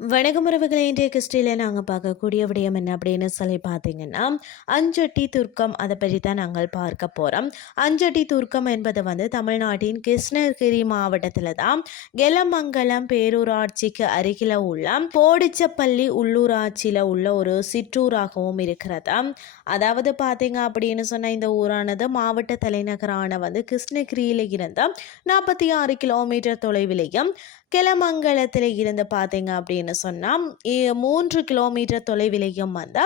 வணக்கம் உறவுகளை இன்றைய கிறிஸ்டியில் நாங்கள் பார்க்கக்கூடிய விடயம் என்ன அப்படின்னு சொல்லி பார்த்தீங்கன்னா அஞ்சட்டி துர்க்கம் அதை பற்றி தான் நாங்கள் பார்க்க போகிறோம் அஞ்சட்டி துர்க்கம் என்பது வந்து தமிழ்நாட்டின் கிருஷ்ணகிரி மாவட்டத்தில் தான் கெலமங்கலம் பேரூராட்சிக்கு அருகில் உள்ள போடிச்சப்பள்ளி உள்ளூராட்சியில் உள்ள ஒரு சிற்றூராகவும் இருக்கிறது. அதாவது பார்த்தீங்க அப்படின்னு சொன்னால் இந்த ஊரானது மாவட்ட தலைநகரான வந்து கிருஷ்ணகிரியில் இருந்த நாற்பத்தி ஆறு கிலோமீட்டர் தொலைவிலையும் கெலமங்கலத்தில் இருந்து பார்த்தீங்க அப்படின்னு சொன்னால் மூன்று கிலோமீட்டர் தொலைவிலையும் வந்து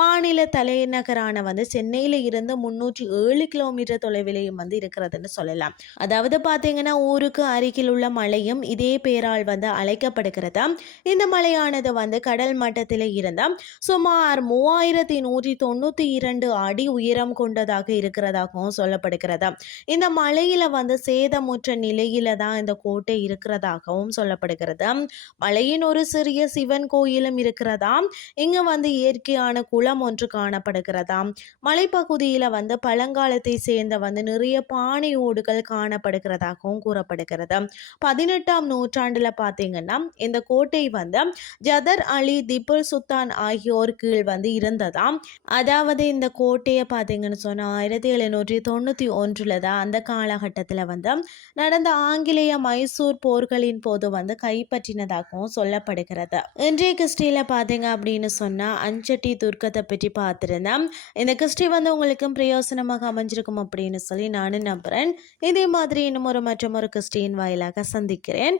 மாநில தலைநகரான வந்து சென்னையில் இருந்து முந்நூற்றி ஏழு கிலோமீட்டர் தொலைவிலையும் வந்து இருக்கிறதுன்னு சொல்லலாம். அதாவது பார்த்தீங்கன்னா ஊருக்கு அருகில் உள்ள மலையும் இதே பெயரால் வந்து அழைக்கப்படுகிறது. இந்த மலையானது வந்து கடல் மட்டத்தில் இருந்த சுமார் மூவாயிரத்தி நூற்றி தொண்ணூற்றி இரண்டு அடி உயரம் கொண்டதாக இருக்கிறதாகவும் சொல்லப்படுகிறது. இந்த மலையில் வந்து சேதமுற்ற நிலையில தான் இந்த கோட்டை இருக்கிறதாகவும் சொல்லப்படுகிறது. மலையின் ஒரு சிறிய சிவன் கோயிலும் இருக்கிறதாம். இங்கு வந்து இயற்கையான குளம் ஒன்று காணப்படுகிறதாம். மலைப்பகுதியில் வந்து பழங்காலத்தை சேர்ந்த வந்து நிறைய பானை ஓடுகள் காணப்படுகிறதாகவும் கூறப்படுகிறது. பதினெட்டாம் நூற்றாண்டுல பார்த்தீங்கன்னா இந்த கோட்டை வந்து ஜதர் அலி திபுல் சுல்தான் ஆகியோர் கீழ் வந்து இருந்ததாம். அதாவது இந்த கோட்டையை பார்த்தீங்கன்னு சொன்னால் ஆயிரத்தி எழுநூற்றி தொண்ணூற்றி ஒன்றில் தான் அந்த காலகட்டத்தில் வந்து நடந்த ஆங்கிலேய மைசூர் போர்களின் போது வந்து கைப்பற்றினதாகவும் சொல்லப்படுகிறது. இன்றைய கிறிஸ்டியில் பார்த்தீங்க அப்படின்னு சொன்னால் அஞ்சட்டி துர்க்கத்தை பற்றி பார்த்துருந்தேன். இந்த கிறிஸ்டி வந்து உங்களுக்கும் பிரயோசனமாக அமைஞ்சிருக்கும் அப்படின்னு சொல்லி நானும் நம்புகிறேன் இதே மாதிரி இன்னும் ஒரு மற்றும் ஒரு கிறிஸ்டியின் வாயிலாக சந்திக்கிறேன்.